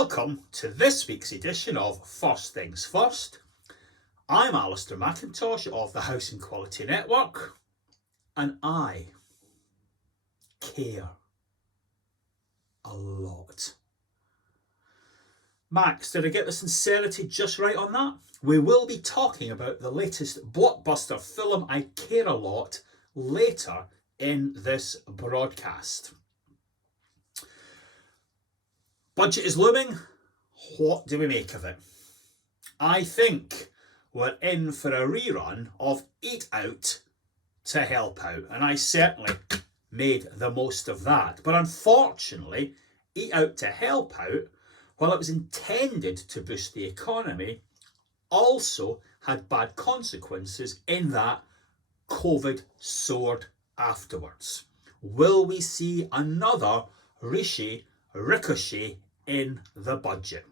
Welcome to this week's edition of First Things First. I'm Alistair McIntosh of the Housing Quality Network, and I care a lot. Max, did I get the sincerity just right on that? We will be talking about the latest blockbuster film, I Care a Lot, later in this broadcast. Budget is looming. What do we make of it? I think we're in for a rerun of Eat Out to Help Out, and I certainly made the most of that. But unfortunately, Eat Out to Help Out, while it was intended to boost the economy, also had bad consequences in that COVID soared afterwards. Will we see another ricochet in the budget?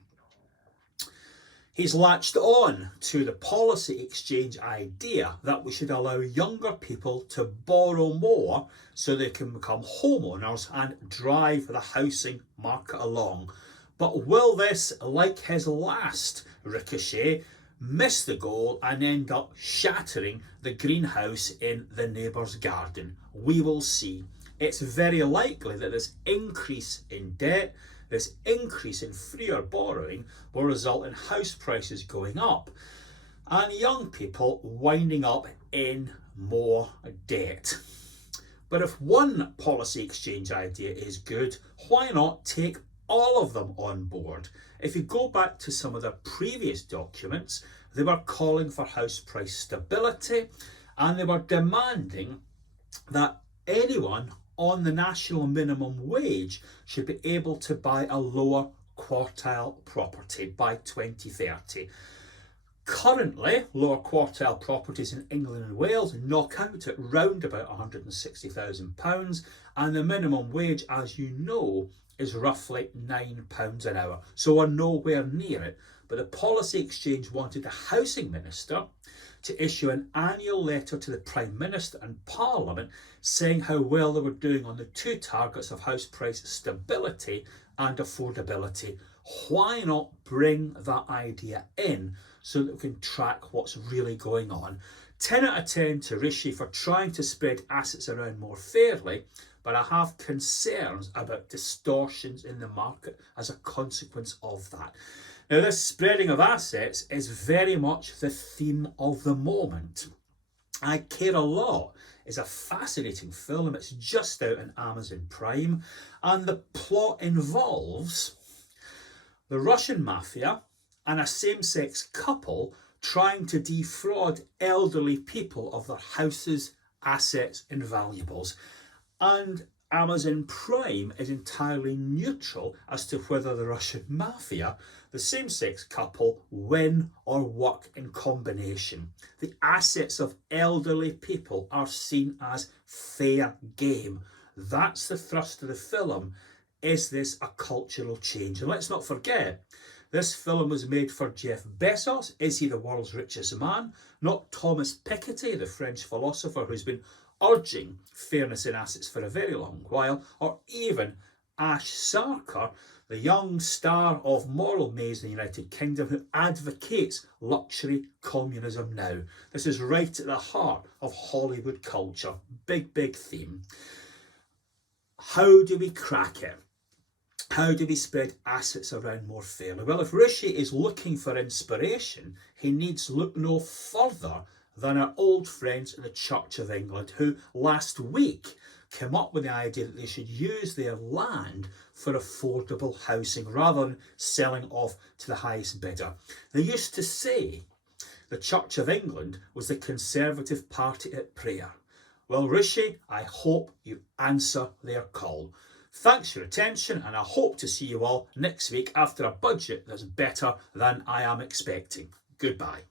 He's latched on to the policy exchange idea that we should allow younger people to borrow more so they can become homeowners and drive the housing market along. But will this, like his last ricochet, miss the goal and end up shattering the greenhouse in the neighbour's garden? We will see. It's very likely that this increase in debt, this increase in freer borrowing, will result in house prices going up and young people winding up in more debt. But if one policy exchange idea is good, why not take all of them on board? If you go back to some of the previous documents, they were calling for house price stability, and they were demanding that anyone on the national minimum wage should be able to buy a lower quartile property by 2030. Currently, lower quartile properties in England and Wales knock out at round about £160,000, and the minimum wage, as you know, is roughly £9 an hour. So we're nowhere near it. But the Policy Exchange wanted the Housing Minister to issue an annual letter to the Prime Minister and Parliament saying how well they were doing on the two targets of house price stability and affordability. Why not bring that idea in so that we can track what's really going on? 10 out of 10 to Rishi for trying to spread assets around more fairly, but I have concerns about distortions in the market as a consequence of that. Now, this spreading of assets is very much the theme of the moment. I Care a Lot is a fascinating film. It's just out on Amazon Prime, and the plot involves the Russian mafia and a same-sex couple trying to defraud elderly people of their houses, assets and valuables. And Amazon Prime is entirely neutral as to whether the Russian mafia, the same-sex couple, win or work in combination. The assets of elderly people are seen as fair game. That's the thrust of the film. Is this a cultural change? And let's not forget, this film was made for Jeff Bezos. Is he the world's richest man? Not Thomas Piketty, the French philosopher who's been urging fairness in assets for a very long while, or even Ash Sarkar, the young star of Moral Maze in the United Kingdom, who advocates luxury communism now. This is right at the heart of Hollywood culture. Big theme. How do we crack it? How do we spread assets around more fairly? Well, if Rishi is looking for inspiration, he needs look no further than our old friends in the Church of England, who last week came up with the idea that they should use their land for affordable housing rather than selling off to the highest bidder. They used to say the Church of England was the Conservative Party at prayer. Well, Rishi, I hope you answer their call. Thanks for your attention, and I hope to see you all next week after a budget that's better than I am expecting. Goodbye.